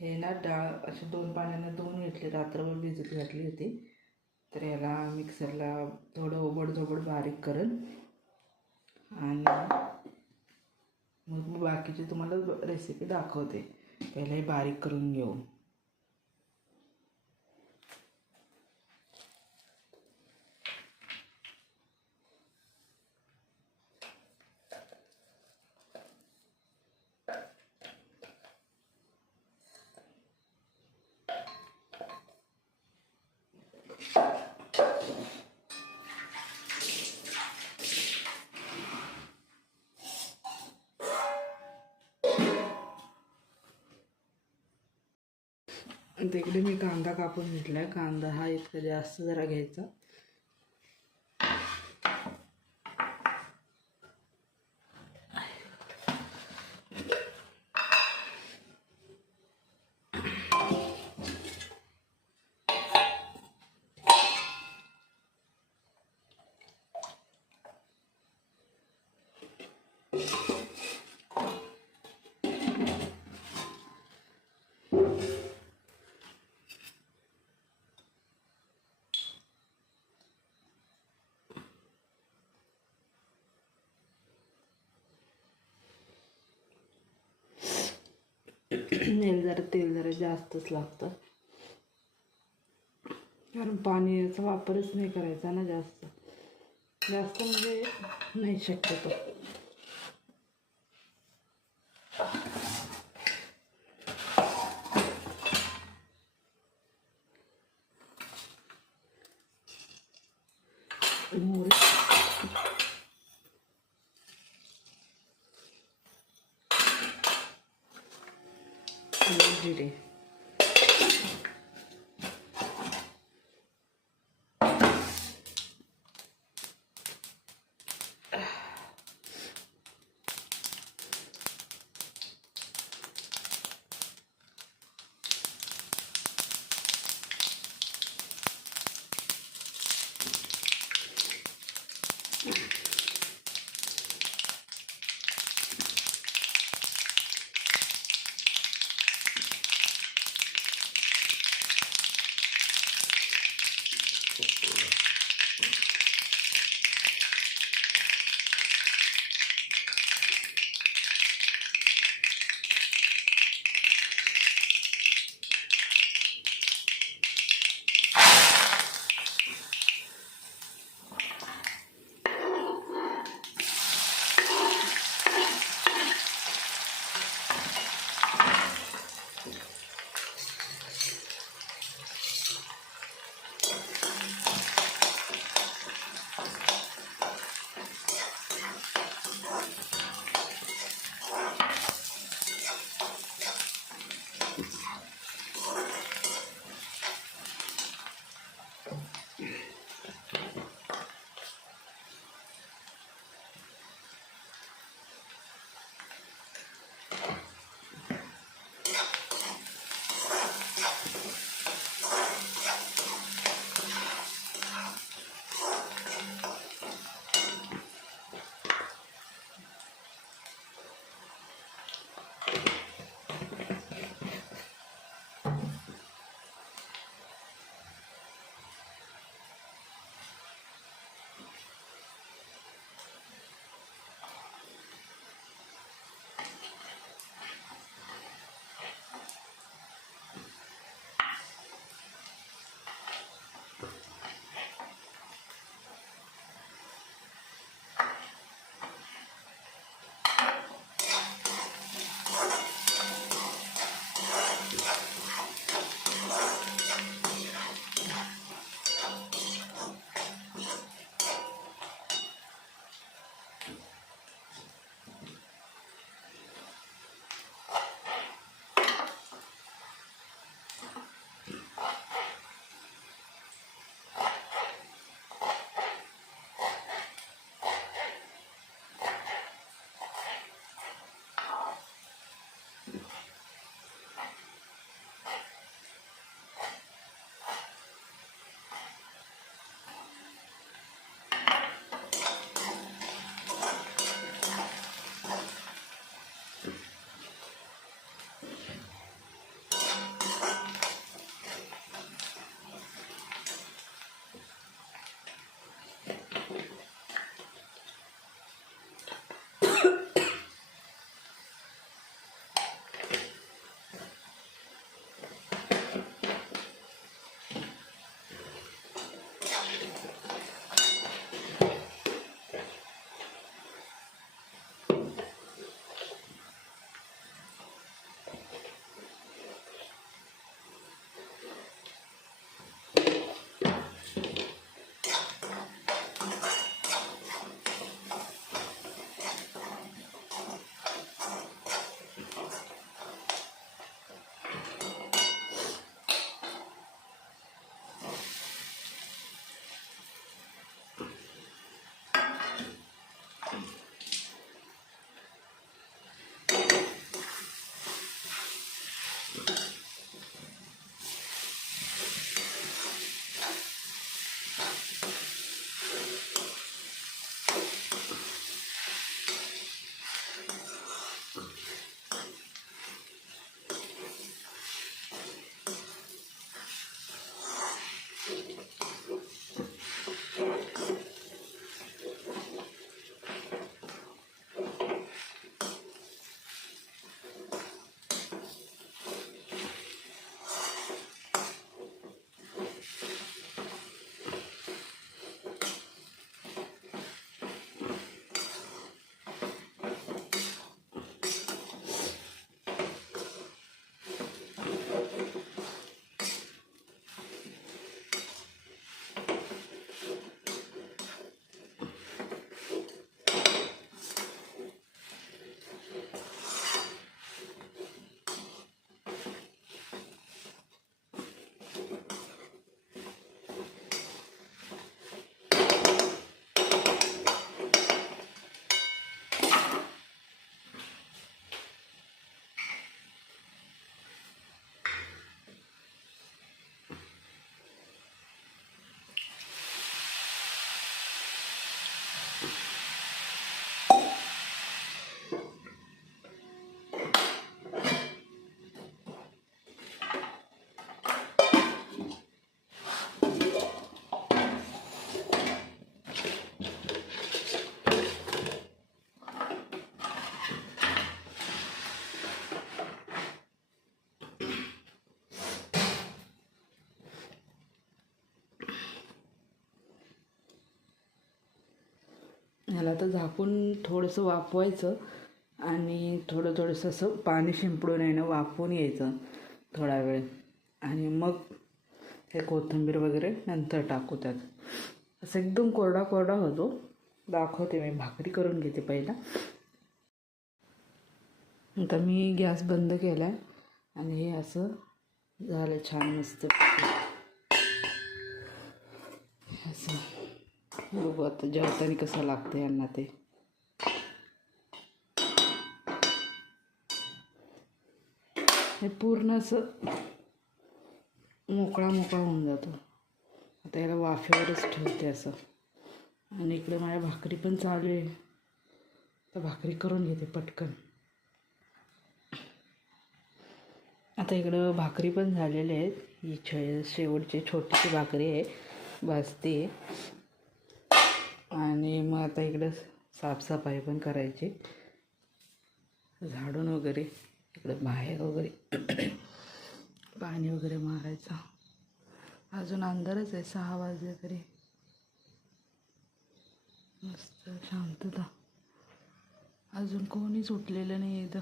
हे ना डाळ अशी 2 पाण्यानं धुवून घेतली, रात्रभर भिजत घातली होती. तर याला मिक्सरला थोडं ओबडधोबड बारीक करेल आणि मग मी बाकीची तुम्हाला रेसिपी दाखवते. पहिला हे बारीक करून घेऊ. तिकडे मी कांदा कापून घेतला. कांदा हा इतका जास्त जरा घ्यायचा. तेल जरा जास्तच लागतं, कारण पाण्याचा वापरच नाही करायचा ना जास्त म्हणजे नाही शक्यतो. मोहरी आणि जिरे. ह्याला आता झाकून थोडंसं वाफवायचं आणि थोडंसं असं पाणी शिंपडून आहे ना वाफवून घ्यायचं थोडा वेळ आणि मग हे कोथिंबीर वगैरे नंतर टाकू त्यात. असं एकदम कोरडा कोरडा होतो. दाखवते मी, भाकरी करून घेते पहिला. आता मी गॅस बंद केला आहे आणि हे असं झालं छान मस्त असं. बघू आता जेवताना कसं लागतं यांना ते. हे पूर्ण असं मोकळा होऊन जातो. आता याला वाफेवरच ठेवते असं. आणि इकडे माझ्या भाकरी पण चालू आहे, तर भाकरी करून घेते पटकन. आता इकडं भाकरी पण झालेल्या आहेत. ही शेवटची छोटीशी भाकरी आहे, भाजते. आणि मग आता इकडं साफसफाई पण करायची, झाडून वगैरे इकडं बाहेर वगैरे पाणी वगैरे मारायचं. अजून अंधारच आहे, 6 वाजले तरी. मस्त शांतता, अजून कोणीच उठलेलं नाही इथं.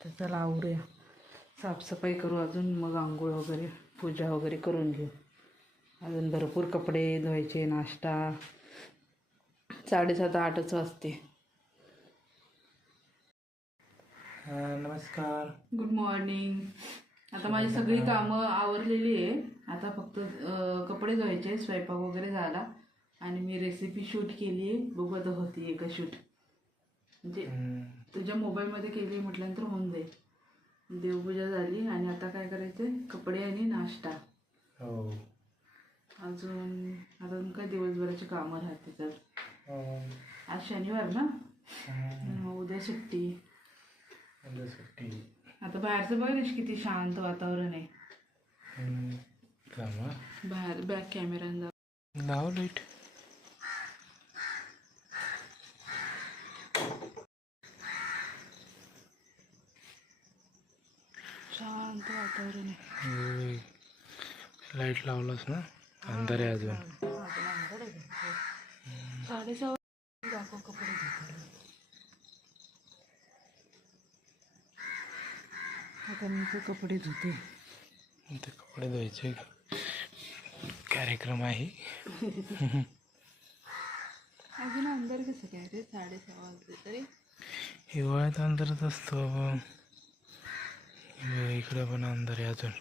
तर चला आवरूया, साफसफाई करू अजून, मग आंघोळ वगैरे पूजा वगैरे करून घेऊ. अजून भरपूर कपडे धुवायचे, नाश्ता. 7:30-8च वाजते. नमस्कार, गुड मॉर्निंग. आता माझी सगळी कामं आवरलेली आहे. आता फक्त कपडे धुवायचे, स्वयंपाक वगैरे झाला आणि मी रेसिपी शूट केली आहे. बघत होती एका शूट, म्हणजे तुझ्या मोबाईलमध्ये केली म्हटल्यानंतर होऊन जाईल. देवपूजा झाली आणि आता काय करायचं, कपडे आणि नाश्ता. हो, अजून काय दिवसभराची कामं राहते. तर आज शनिवार ना, उद्या सुट्टी. आता बाहेरचं बघ किती शांत वातावरण आहे. बाहेर बॅक कॅमेरा लाव लाईट. शांत वातावरण आहे. लाईट लावलास ना, अंधार आहे अजून. 6:30 दाखव कपडे धुते. आता मी कपडे धुते. ते कपडे धुवायचे कार्यक्रम आहे. अजून अंधार कसं काय रे, 6:30 वाजले तरी. हिवाळ्यात अंधारच असतो. इकडे पण अंधार आहे अजून.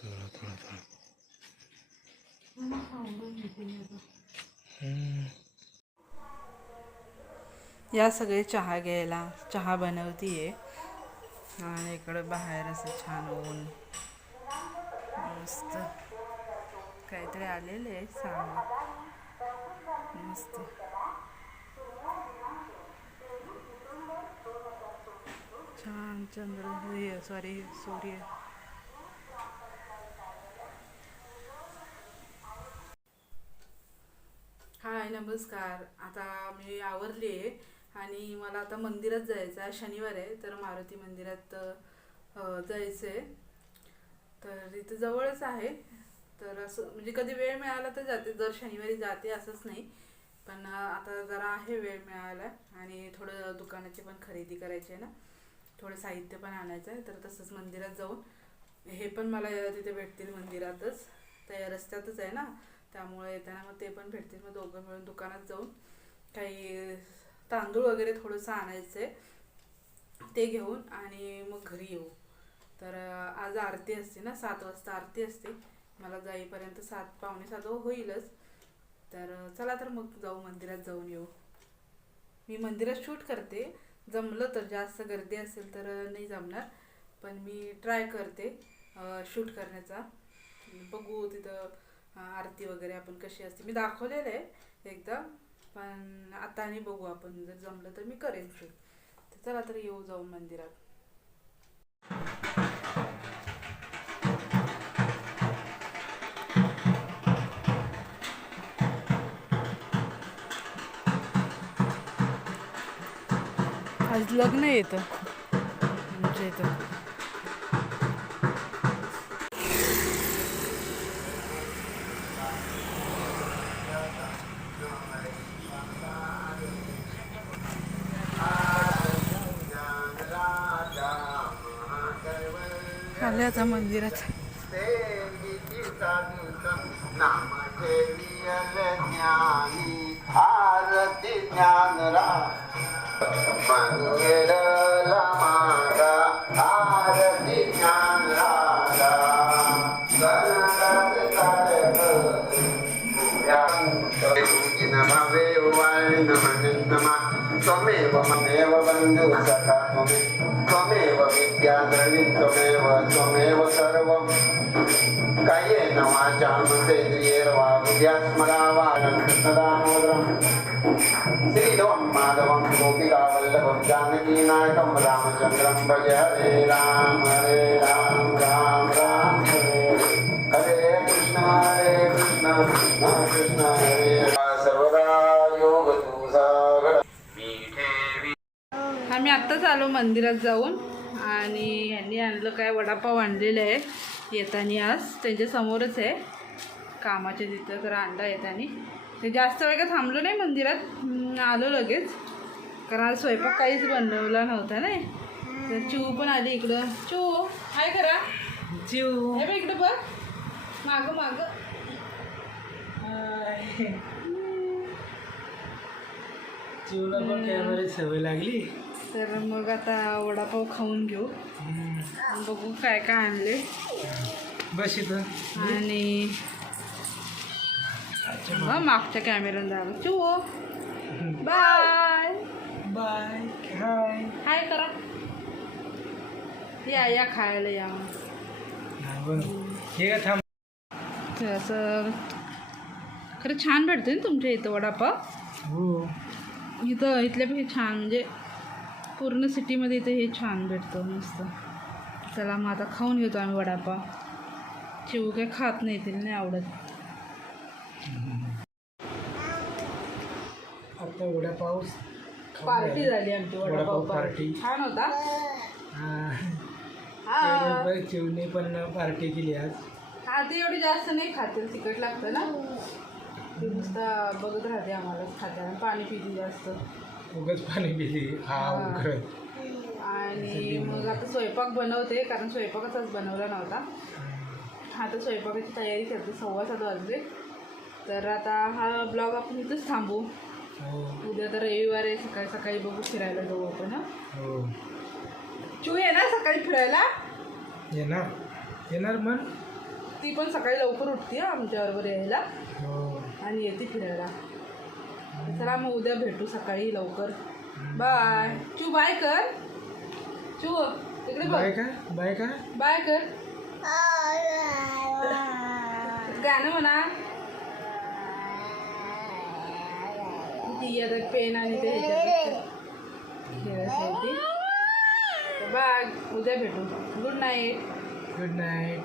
थोडा या सगळे चहा घ्यायला, चहा बनवतीये. आणि इकडं बाहेर असं छान ऊन, मस्त काहीतरी आलेले आहे सांग, मस्त छान चंद्र, सूर्य. हाय, नमस्कार. आता मी आवरली आहे आणि मला आता मंदिरात जायचं आहे. शनिवार आहे तर मारुती मंदिरात जायचं आहे. तर इथं जवळच आहे. तर असं म्हणजे कधी वेळ मिळाला तर जाते, दर शनिवारी जाते असंच नाही. पण आता जरा आहे वेळ मिळाला आणि थोडं दुकानाची पण खरेदी करायची आहे ना, थोडं साहित्य पण आणायचं आहे. तर तसंच मंदिरात जाऊन, हे पण मला तिथे भेटतील मंदिरातच, त्या रस्त्यातच आहे ना, त्यामुळे येताना मग ते पण भेटतील. मग दोघं मिळून दुकानात जाऊन काही तांदूळ वगैरे थोडंसं आणायचं आहे, ते घेऊन आणि मग घरी येऊ. तर आज आरती असते ना, 7 वाजता आरती असते. मला जाईपर्यंत 7, पावणे 7 होईलच. तर चला तर मग जाऊ, मंदिरात जाऊन येऊ. मी मंदिरात शूट करते, जमलं तर. जास्त गर्दी असेल तर नाही जमणार, पण मी ट्राय करते शूट करण्याचा. बघू तिथं आरती वगैरे आपण कशी असते, मी दाखवलेलं आहे एकदा, पण आता आणि बघू आपण, जर जमलं तर मी करेन शूट. तर चला तर येऊ जाऊन मंदिरात. आज लग्न येतं आमच्या इथं. आले आता मंदिरात. आरती ज्ञान आरती ज्ञान त्वमेव ममेव बन्धु सखा त्वमेव विद्या द्रविण त्वमेव सर्वं कायेन वाचा मन्त्रेन्द्रियैर्वा बुद्ध्यात्मनावानं कृष्णदामोदरं श्रीधवं माधवं गोपिकावल्लभं जानकीनायकं रामचन्द्रं भज हरे राम राम राम हरे हरे कृष्ण कृष्ण कृष्ण हरे सर्वदा योग तुझा. आम्ही आत्ताच आलो मंदिरात जाऊन आणि यांनी आणलं काय वडापाव आणलेलं आहे येताना. आज त्यांच्या समोरच आहे कामाच्या तिथं, तर आणला येताना. ते जास्त वेळ काय थांबलो नाही मंदिरात, आलो लगेच, कारण आज स्वयंपाक काहीच बनवला नव्हता नाही. तर चिऊ पण आली इकडं. चिऊ हाय करा. चिऊ हे बघ इकडं बघ, मागं मागं. चिवला पण कॅमेऱ्याची सवय लागली. तर मग आता वडापाव खाऊन घेऊ, बघू काय काय आणले. बस इथं. आणि मागच्या कॅमेऱ्यानं झालं. चू बाय बाय. हाय. हाय करा. या खायला या. हे का थांब. तर असं खरं छान भेटते ना तुमच्या इथं वडापाव. हो. इथल्यापेक्षा छान, म्हणजे पूर्ण सिटीमध्ये इथे हे छान भेटतं मस्त. चला मग आता खाऊन घेतो आम्ही वडापाव. चिव काय खात नाही, तिला नाही आवडत. आता वडापाव पार्टी झाली आमची वडापाव पार्टी. छान होता. चिवने पण पार्टी केली आज. हा, ती एवढी जास्त नाही खाते, तिखट लागतं ना. ती नुसता बघत राहते आम्हालाच खाते आणि पाणी पिते जास्त. उगाच पाणी पिली. हा. आणि मग आता स्वयंपाक बनवते, कारण स्वयंपाकच बनवला नव्हता. आता स्वयंपाकाची तयारी करते. 6:15 वाजले. तर आता हा ब्लॉग आपण इथंच थांबू. उद्या तर रविवार आहे, सकाळी सकाळी बघू फिरायला जाऊ आपण. हो. चू ये ना सकाळी फिरायला. येणार मग. ती पण सकाळी लवकर उठते आमच्याबरोबर यायला. हो. आणि येते फिरायला. चला मग उद्या भेटू सकाळी लवकर. बाय. चू बाय कर. चू इकडे बघ. बाय का. बाय का. बाय कर. गाणं म्हणा. ती आता पेन आणि ते खेळायसाठी. बाय. उद्या भेटू. Good night. Good night.